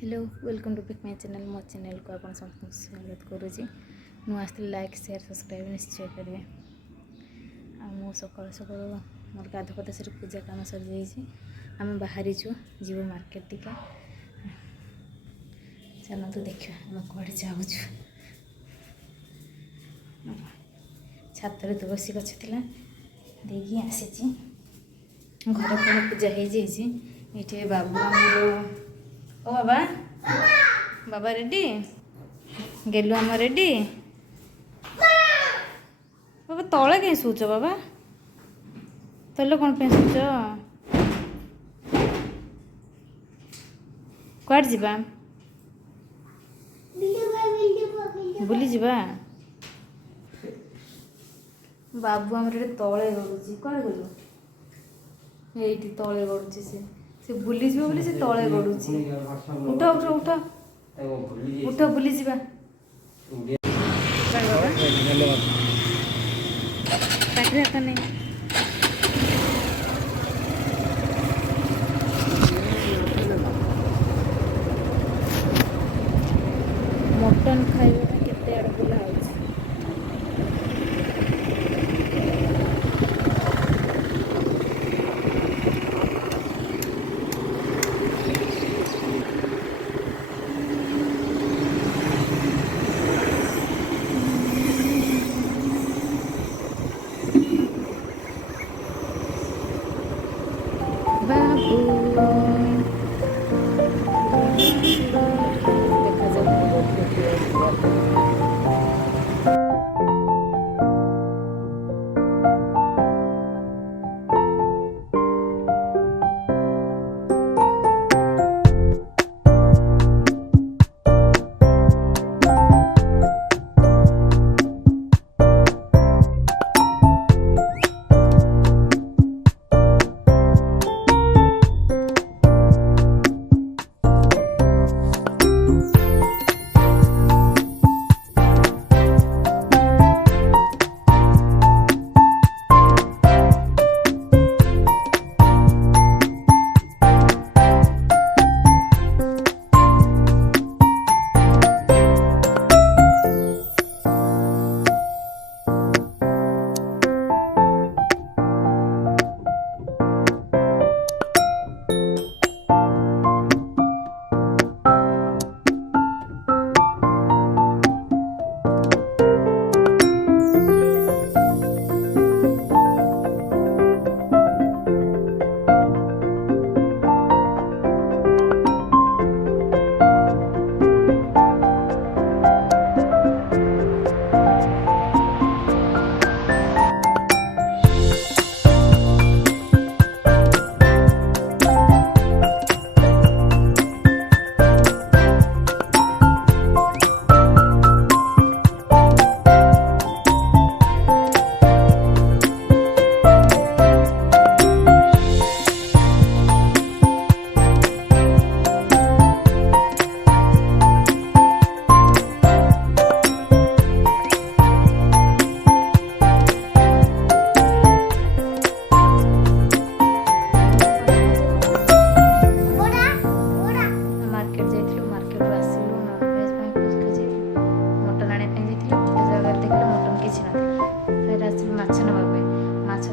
Hello welcome to pick my channel मो channel को आप समस्त स्वागत करुँची नु आसती लाइक शेयर सब्सक्राइब निश्चय करेंगे। आ सकाल सकाल मोर गाध पद से पूजा कम सरी जाइए आम बाहरी जीव मार्केट टिके चलते देखा आम कड़े जाऊँ छात तुलसी गछ था देखिए आसी घर कौन पूजा हो बाबू ओ बाबा बाबा रेडी गेलु आम रेडी बाबा तले कहीं शोच बाबा तले कौन पे शोच कौड़ जा बुली जा बाबू आम तले गड़ुची कौन गलु ये तले गड़ुची से बुली जीव बोली से तले गड़ुची उठ उठ उठ उठ बुली जीवा पाखे हाथ नहीं मटन खाइबा केते आड़ बुला होछि बाबू देखा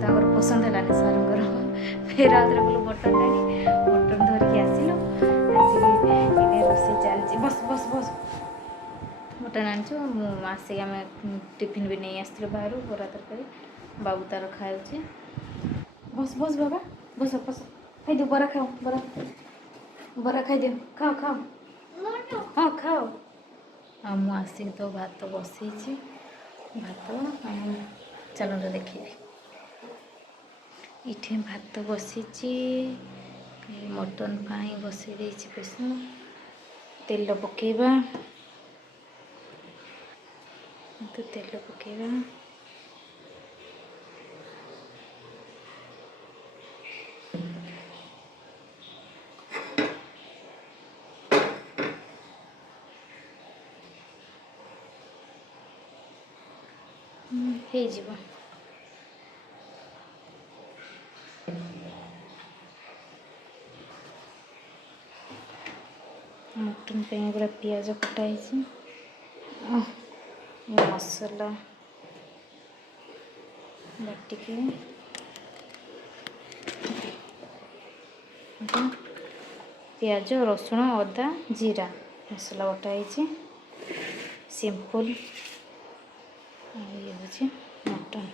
जाऊ पसंद है सार फिर आउे बोलो मटन आनी मटन धरिकी आसिलु आसिक रोसे चलती बस बस बस मटन आनीचु आसिक आम टिफिन भी नहीं आसलु बाहर बरा तरकारी बाबू तार खाऊे बस बस बाबा बस बस खाई बरा खाओ बरा खाई दियो खाओ खाओ हाँ खाओ आ मु आसिक तो भात बसई भात चलो देखिए इठे भात बसी मटन पाई बसई प्रेसर तेल पकेबा तो तेल पकेबा हे जीवा मटन पे पूरा पियाज कटाई मसला बाटिकी पियाज रसुण अदा जीरा मसला बटाई सिंपल ये हूँ मटन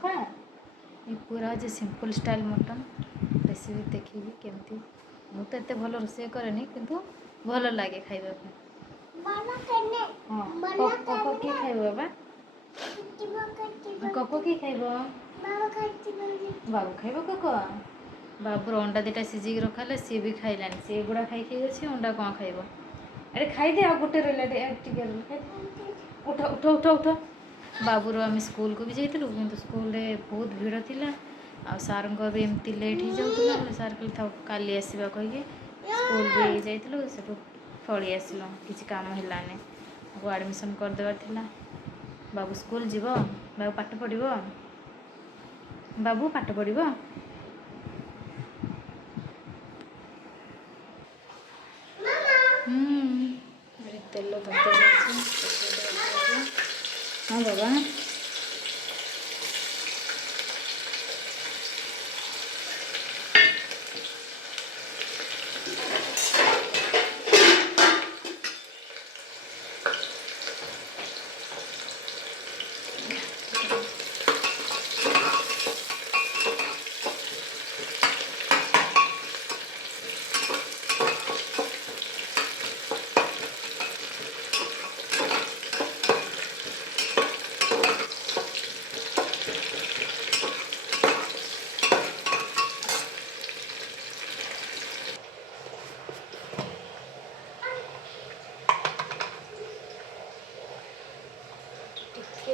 खा ये पूरा जो सिंपल स्टाइल मटन रेसिपी देखी केमती मुझे तो भल रोषे कैनि किंतु भल लगे खाइबा कको किए खाइब बाबा कको किए खाइब बाबू खाइब कको बाबूर अंडा दुटा सिझिक रखा सी भी खाइलानी सी गुड़ा खाई अच्छे अंडा कौन खाइब अरे खाईदे आ गोटे रहा उठ उठ उठ उठ बाबूर आम स्कूल को भी जाइलु कि स्कूल रे बहुत भीड़ थिला आ सार भी एमती लेट हो जाऊला सार कहले था काली आसवा कहीकि स्कूल भी जाइलु से पलि आसल किसी काम है एडमिशन करदेवार थिला बाबू स्कूल जीव बाबू पाठ पढ़ बाबू पाठ पढ़ तेल हाँ बाबा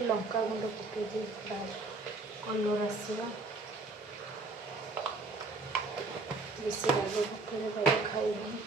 लंका गुंड पकई कलर आसवा बेसी राग पकड़े भाई खाइबी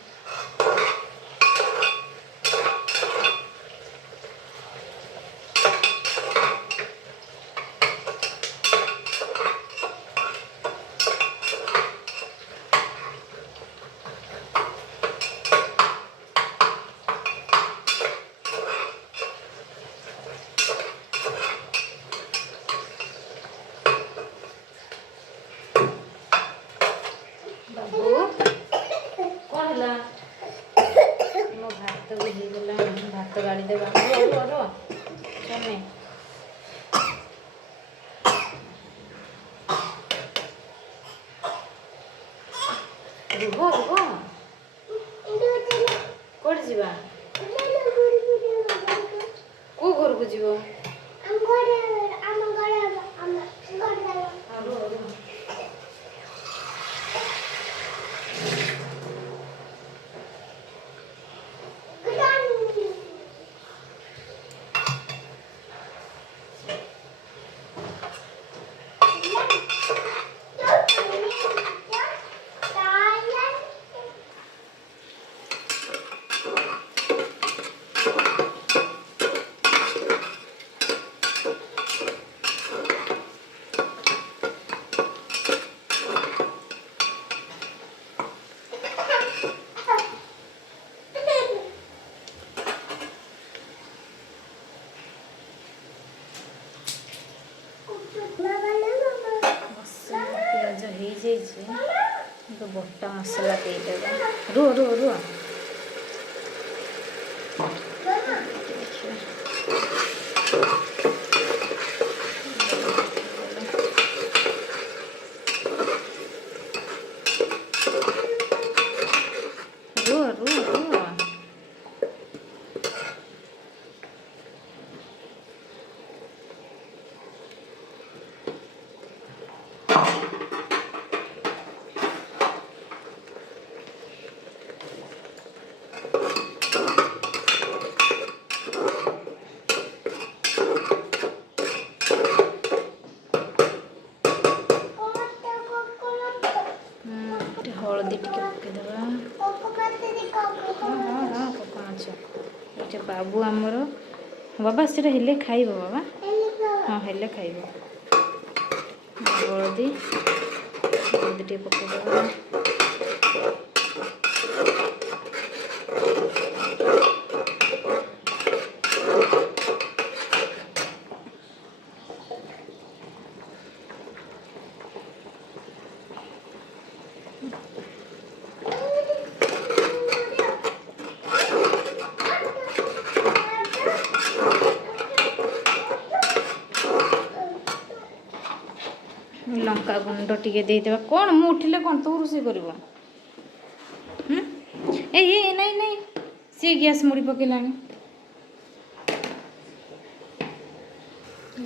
भात गाड़ी देवा चने रुह रुह कौन जीवा को घर को जीव तो बटा मसला देदेगा रुह रुह रुह रुह रुह रुह हलदी टिके पकईदेवा हाँ हाँ हाँ कौन ये बाबू आमर बाबा से हेले खाइब बाबा हाँ हेले खाइब हलदी हल्दी टे पकईदेवा लंका गुंड टिके देदेवा कौन मु उठिले कौन तू रोषे कर नहीं नहीं सी गैस मुड़ी पकेलानी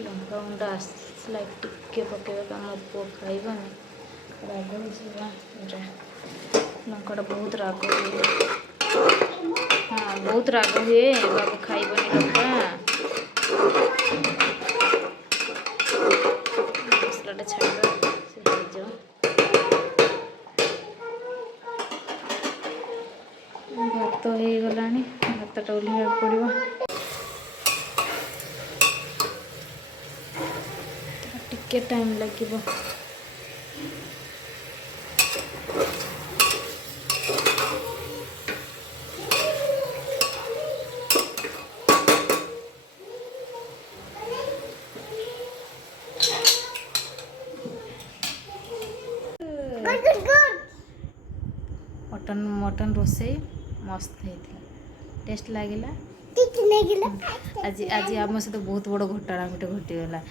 लंका गुंड आसला टिके पकेबा मो पुओ खाइबनी राग होगा लंका बहुत राग हुए हाँ बहुत राग हुए बाबू खाइबनी लंका मसलाटा छाड़ भात हो गलानी भातटा ओह्लैया पड़ो टिके टाइम लगे मटन मटन रोसे मस्त होता टेस्ट लगिला आज आज आम सहित बहुत बड़ घटना गोटे घटीगला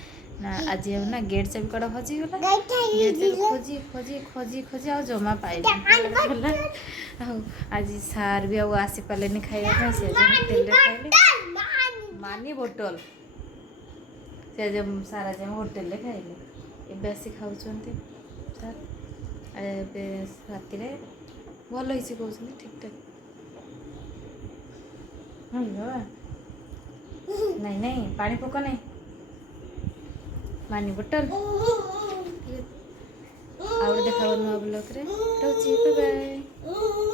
ना आज ना गेट चाबी कड़ा हजिगला गेट चाबी खोजी खोजी खोजी खोजी आ जमा पाइल आज सार भी आसी पारे खाइबा से होटेल खाइले मानी बोतल से सार आज होटेल खाइले एबे आसी खाऊँ सार राति भल ही कहते ठीक ठाक नहीं नहीं पानी पक नहीं मानी बोतल आउ देखा नुआ ब्लॉग रे। बाय।